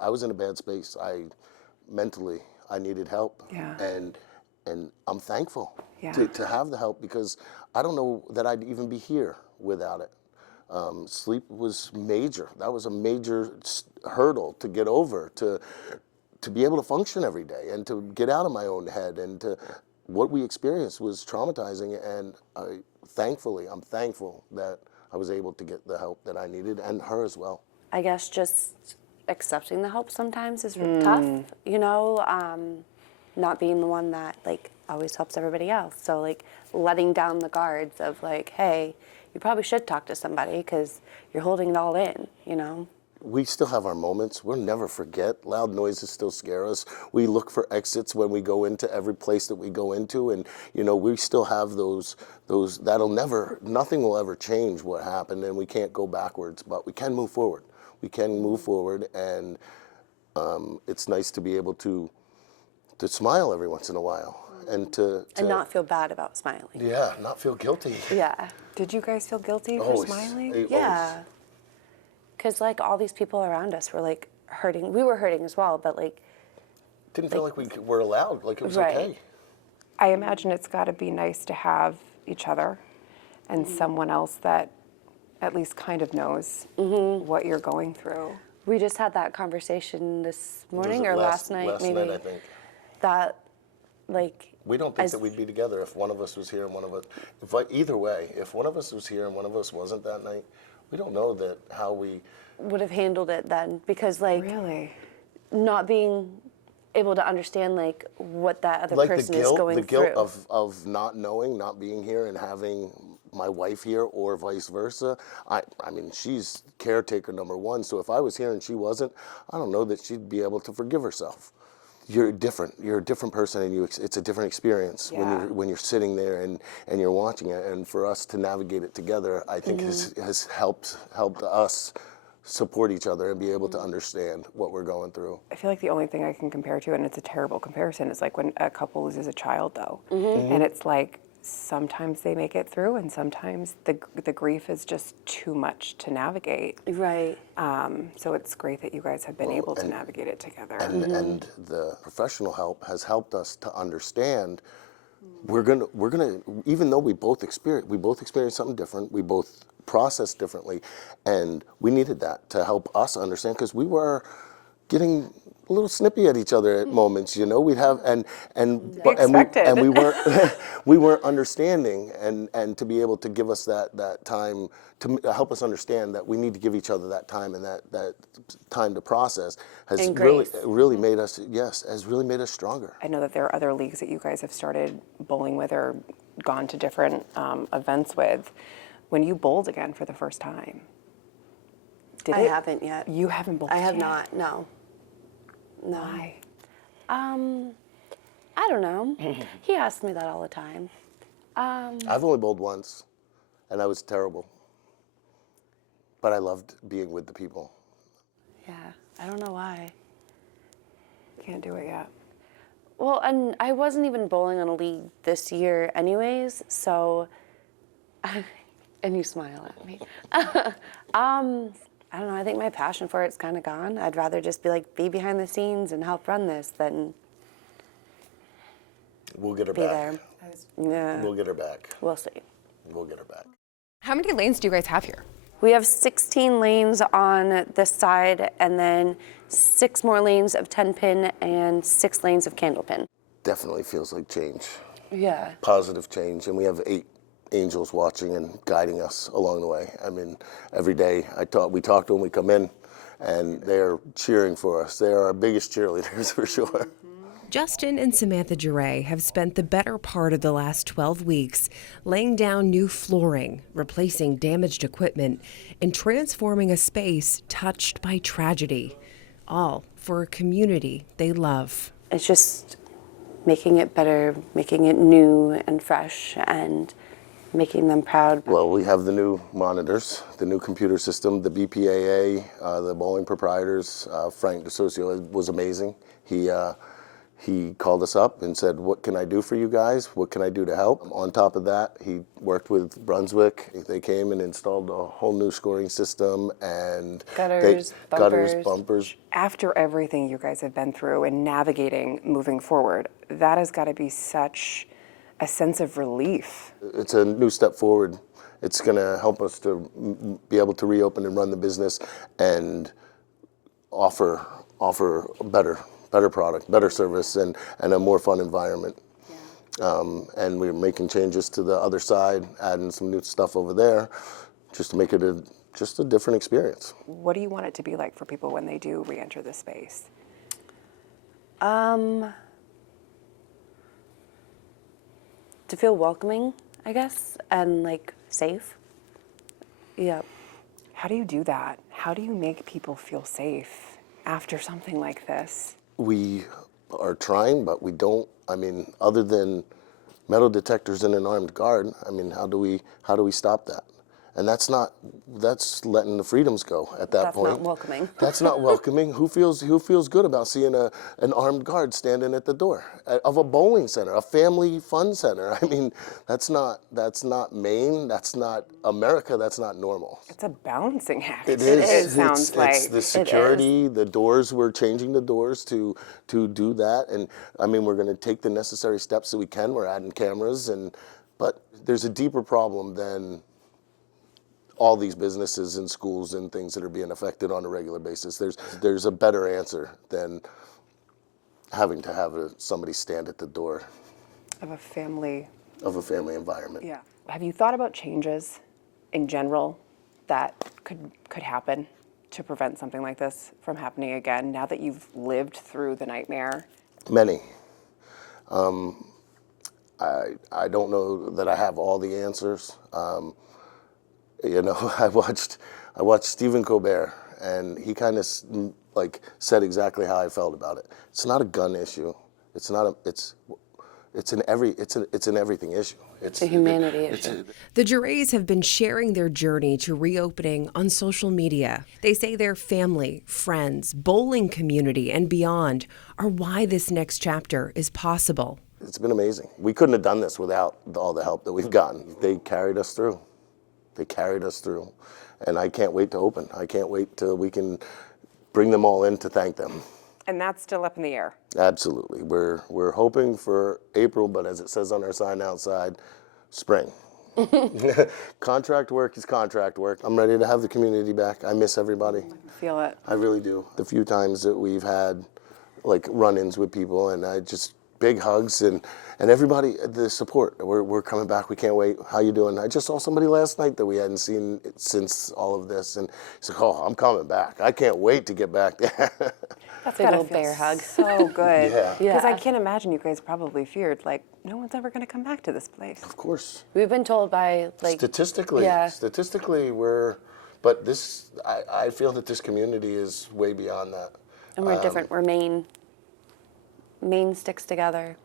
I was in a bad space. Mentally, I needed help. Yeah. And I'm thankful Yeah. to have the help, because I don't know that I'd even be here without it. Sleep was major. That was a major hurdle to get over, to be able to function every day and to get out of my own head. And what we experienced was traumatizing, and I'm thankful that I was able to get the help that I needed, and her as well. I guess just accepting the help sometimes is tough, you know, not being the one that like always helps everybody else. So like letting down the guards of like, hey, you probably should talk to somebody because you're holding it all in, you know. We still have our moments. We'll never forget. Loud noises still scare us. We look for exits when we go into every place that we go into, and you know, we still have those nothing will ever change what happened, and we can't go backwards, but we can move forward. We can move forward, and it's nice to be able to smile every once in a while, and to not feel bad about smiling. Yeah, not feel guilty. Yeah. Did you guys feel guilty for Always. smiling? Yeah. Because, like, all these people around us were, like, hurting. We were hurting as well, but, like... Didn't feel like we were allowed, like it was Right. okay. I imagine it's got to be nice to have each other and someone else that at least kind of knows what you're going through. We just had that conversation this morning or last night, last maybe. night, I think. That, like... We don't think that we'd be together if one of us was here and one of us... either way, if one of us was here and one of us wasn't that night, we don't know that how we... would have handled it then, because, like... Really? Not being able to understand, like, what that other Like person the is going through. guilt of not knowing, not being here, and having my wife here, or vice versa. I mean, she's caretaker number one, so if I was here and she wasn't, I don't know that she'd be able to forgive herself. You're different. You're a different person, and it's a different experience when you're sitting there and you're watching it. And for us to navigate it together, I think has helped us support each other and be able to understand what we're going through. I feel like the only thing I can compare to, and it's a terrible comparison, is like when a couple loses a child, though. And it's like sometimes they make it through, and sometimes the grief is just too much to navigate. Right. So it's great that you guys have been able to navigate it together. And the professional help has helped us to understand we're gonna even though we both experienced something different, we both process differently, and we needed that to help us understand, because we were getting a little snippy at each other at moments, you know. We'd have and we weren't we weren't understanding, and to be able to give us that time to help us understand that we need to give each other that time, and that time to process has really made us has really made us stronger. I know that there are other leagues that you guys have started bowling with or gone to different events with. When you bowled again for the first time, I haven't yet. You haven't bowled I have yet? not, no. No. Why? I don't know. He asks me that all the time. I've only bowled once, and I was terrible. But I loved being with the people. Yeah, I don't know why. Can't do it yet. Well, and I wasn't even bowling on a league this year anyways, so... And you smile at me. I don't know, I think my passion for it's kind of gone. I'd rather just be behind the scenes and help run this than We'll get her be back. there. Yeah, We'll get her back. we'll see. We'll get her back. How many lanes do you guys have here? We have 16 lanes on this side, and then 6 more lanes of 10-pin and 6 lanes of candle pin. Definitely feels like change. Yeah. Positive change, and we have 8 angels watching and guiding us along the way. I mean, every day we talk to them, we come in, and they're cheering for us. They're our biggest cheerleaders for sure. Justin and Samantha Juray have spent the better part of the last 12 weeks laying down new flooring, replacing damaged equipment, and transforming a space touched by tragedy, all for a community they love. It's just making it better, making it new and fresh, and making them proud. Well, we have the new monitors, the new computer system, the BPAA, the bowling proprietors. Frank DeSocio was amazing. he called us up and said, what can I do for you guys? What can I do to help? On top of that, he worked with Brunswick. They came and installed a whole new scoring system and Gutters, gutters, bumpers. bumpers. After everything you guys have been through and navigating moving forward, that has got to be such a sense of relief. It's a new step forward. It's going to help us to be able to reopen and run the business and offer a better product, better service, and a more fun environment. And we're making changes to the other side, adding some new stuff over there, just to make it just a different experience. What do you want it to be like for people when they do re-enter the space? To feel welcoming, I guess, and like safe. Yep. How do you do that? How do you make people feel safe after something like this? We are trying, but we don't. I mean, other than metal detectors and an armed guard, I mean, how do we stop that? And that's letting the freedoms go at that point. That's not welcoming. That's not welcoming. Who feels good about seeing an armed guard standing at the door of a bowling center, a family fun center? I mean, that's not Maine. That's not America. That's not normal. It's a balancing act. It is. It sounds like. It's the security, the doors. We're changing the doors to do that, and I mean, we're going to take the necessary steps that we can. We're adding cameras, but there's a deeper problem than all these businesses and schools and things that are being affected on a regular basis. There's a better answer than having to have somebody stand at the door Of a family. of a family environment. Yeah. Have you thought about changes in general that could happen to prevent something like this from happening again now that you've lived through the nightmare? Many. I don't know that I have all the answers. You know, I watched Stephen Colbert, and he kind of like said exactly how I felt about it. It's not a gun issue. It's an everything issue. It's a humanity issue. The Jurays have been sharing their journey to reopening on social media. They say their family, friends, bowling community, and beyond are why this next chapter is possible. It's been amazing. We couldn't have done this without all the help that we've gotten. They carried us through. And I can't wait to open. I can't wait till we can bring them all in to thank them. And that's still up in the air. Absolutely. We're hoping for April, but as it says on our sign outside, spring. Contract work is contract work. I'm ready to have the community back. I miss everybody. Feel it. I really do. The few times that we've had like run-ins with people, and I just big hugs and everybody, the support. We're coming back. We can't wait. How you doing? I just saw somebody last night that we hadn't seen since all of this, and he's like, "Oh, I'm coming back. I can't wait to get back there." That's Big gotta old feel bear hug. so good. Yeah. Because I Yeah. can't imagine you guys probably feared, like, no one's ever going to come back to this place. Of course. We've been told by like Statistically, yeah. but this, I feel that this community is way beyond that. And we're different. We're Maine. Maine sticks together.